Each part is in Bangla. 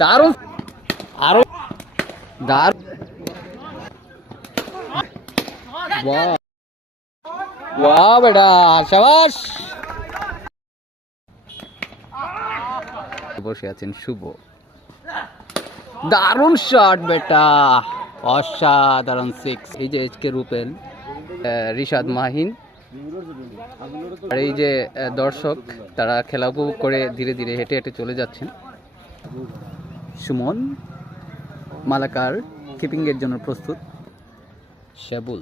দারুণ, আরো দারুণ, বাহ বেটা, শাবাশ। বসে আছেন শুভ, দারুণ শট বেটা, অসাধারণ সিক্স। এই যে এইচকে রুপেল, রিশাদ মাহিন, আর এই যে দর্শক, তারা খেলা উপভোগ করে ধীরে ধীরে হেঁটে হেঁটে চলে যাচ্ছেন। সুমন মালাকার কিপিংয়ের জন্য প্রস্তুত। শেবুল,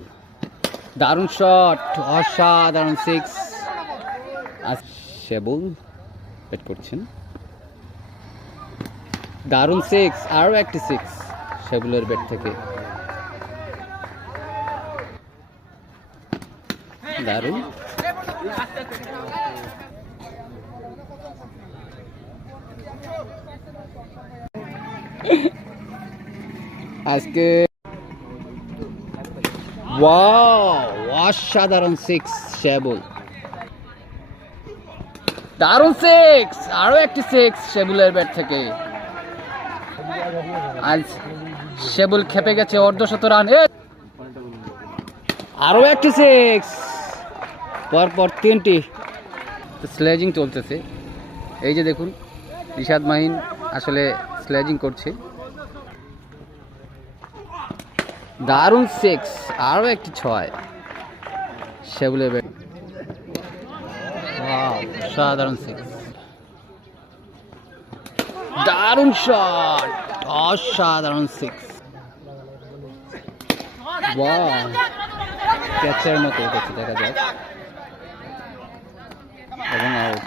দারুণ শট, অসাধারণ সিক্স। শেবুল ব্যাট করছেন, দারুণ সিক্স, আরও একটি সিক্স শেবুলের ব্যাট থেকে। দারুণ, আজকে অসাধারণ সিক্স শেবুল, দারুণ সিক্স, আরো একটি সিক্স শেবুলের ব্যাট থেকে। আজ শেবুল খেপে গেছে, অর্ধশত রান, আরো একটি সিক্স, পরপর তিনটি। স্লেজিং চলতেছে, এই যে দেখুন রিশাদ মাহিন আসলে স্লেজিং করছে। দারুণ সিক্স, আরো একটি ছয় শেবুলের ব্যাট। অসাধারণ সিক্স, দারুণ শট, অসাধারণ সিক্স, ক্যাচের মতো উঠেছে, দেখা যাক, এবং আউট।